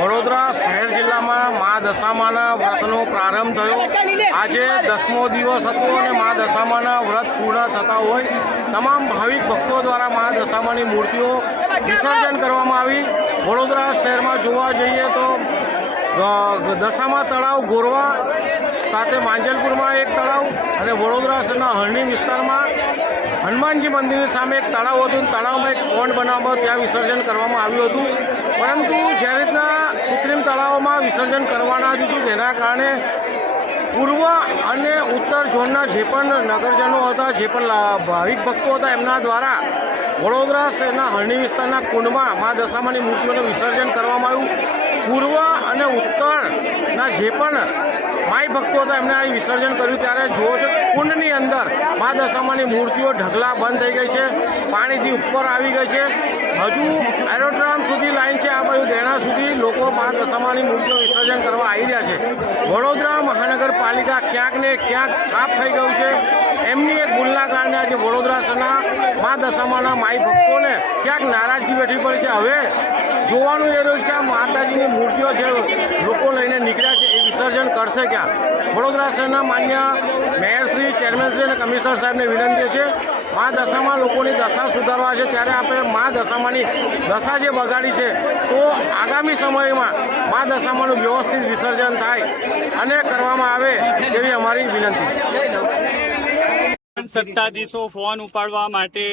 વડોદરા શહેર જિલ્લામાં મા દશામાના વ્રતનો પ્રારંભ થયો. આજે દસમો દિવસ હતો અને મા દશામાના વ્રત પૂર્ણ થતા હોય, તમામ ભાવિક ભક્તો દ્વારા મા દશામાની મૂર્તિઓ વિસર્જન કરવામાં આવી. વડોદરા શહેરમાં જોવા જઈએ તો દશામા તળાવ ગોરવા, સાથે માંજલપુરમાં એક તળાવ અને વડોદરા શહેરના હરણી વિસ્તારમાં હનુમાનજી મંદિરની સામે એક તળાવ હતું. તળાવમાં એક પોન્ડ બનાવવામાં ત્યાં વિસર્જન કરવામાં આવ્યું હતું. પરંતુ જે રીતના કૃત્રિમ તળાવોમાં વિસર્જન કરવાના દીધું તેના કારણે પૂર્વ અને ઉત્તર ઝોનના જે પણ નગરજનો હતા, જે પણ ભાવિક ભક્તો હતા, એમના દ્વારા વડોદરા શહેરના હરણી વિસ્તારના કુંડમાં મા દશામાની મૂર્તિઓનું વિસર્જન કરવામાં આવ્યું. પૂર્વ અને ઉત્તરના જે પણ માઈ ભક્તો હતા એમને અહીં વિસર્જન કર્યું ત્યારે જુઓ છો કુંડની અંદર મા દશામાની મૂર્તિઓ ઢગલા બંધ થઈ ગઈ છે, પાણીથી ઉપર આવી ગઈ છે. હજુ એરોડ્રામ સુધી લાઈન છે આ બાજુ દેણા સુધી લોકો મા દશામાની મૂર્તિઓ વિસર્જન કરવા આવી રહ્યા છે. વડોદરા મહાનગરપાલિકા ક્યાંક ને ક્યાંક સાફ થઈ ગયું છે. એમની એક ભૂલના કારણે આજે વડોદરા શહેરના મા દશામાના માઈ ભક્તોને ક્યાંક નારાજગી બેઠી પડી છે. હવે જોવાનું એ રહ્યું છે કે આ માતાજીની મૂર્તિઓ જે લોકો લઈને નીકળ્યા છે કરશે ક્યાં? વડોદરા શહેરના માન્ય મેયરશ્રી ચેરમેનશ્રી અને કમિશનર સાહેબને વિનંતી છે મા દશામાં લોકોની દશા સુધારવા છે. ત્યારે આપણે મા દશામાની દશા જે બગાડી છે તો આગામી સમયમાં મા દશામાનું વ્યવસ્થિત વિસર્જન થાય અને કરવામાં આવે તેવી અમારી વિનંતી છે. સત્તાધીશો ફોન ઉપાડવા માટે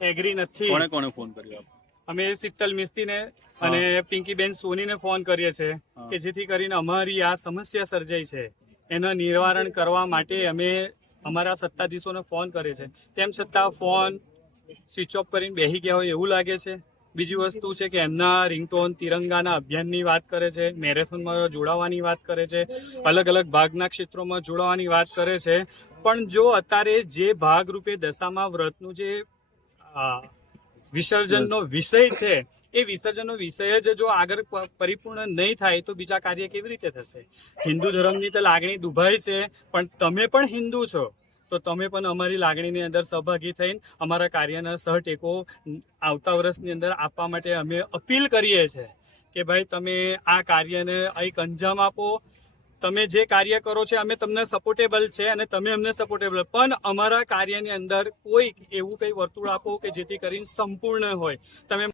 એગ્રી નથી. કોને કોને ફોન કર્યો? આપ? અમે શીતલ મિસ્તીને અને પિંકીબેન સોનીને ફોન કરીએ છીએ કે જેથી કરીને અમારી આ સમસ્યા સર્જાઈ છે. એના નિવારણ કરવા માટે અમે અમારા સત્તાધીશોને ફોન કરે છે તેમ છતાં ફોન સ્વિચ ઓફ કરીને બેસી ગયા હોય એવું લાગે છે. બીજી વસ્તુ છે કે એમના રિંગટોન તિરંગાના અભિયાનની વાત કરે છે મેરેથોનમાં જોડાવાની વાત કરે છે અલગ અલગ ભાગના ક્ષેત્રોમાં જોડાવાની વાત કરે છે. પણ જો અત્યારે જે ભાગરૂપે દશામાં વ્રતનું જે વિસર્જનનો વિષય છે, એ વિસર્જનનો વિષય જ જો આગળ પરિપૂર્ણ નહીં થાય તો બીજા કાર્ય કેવી રીતે થશે? હિન્દુ ધર્મની તો લાગણી દુભાઈ છે, પણ તમે પણ હિન્દુ છો. તો તમે પણ અમારી લાગણીની અંદર સહભાગી થઈને અમારા કાર્યના સહટેકો આવતા વર્ષની અંદર આપવા માટે અમે અપીલ કરીએ છીએ કે ભાઈ તમે આ કાર્યને એક અંજામ આપો તમે જે કાર્ય કરો છો, અમે તમને સપોર્ટેબલ છે અને તમે અમને સપોર્ટેબલ પણ અમારા કાર્યની અંદર કોઈ એવું કંઈ વર્તુળ આપો કે જેથી કરીને સંપૂર્ણ હોય. તમે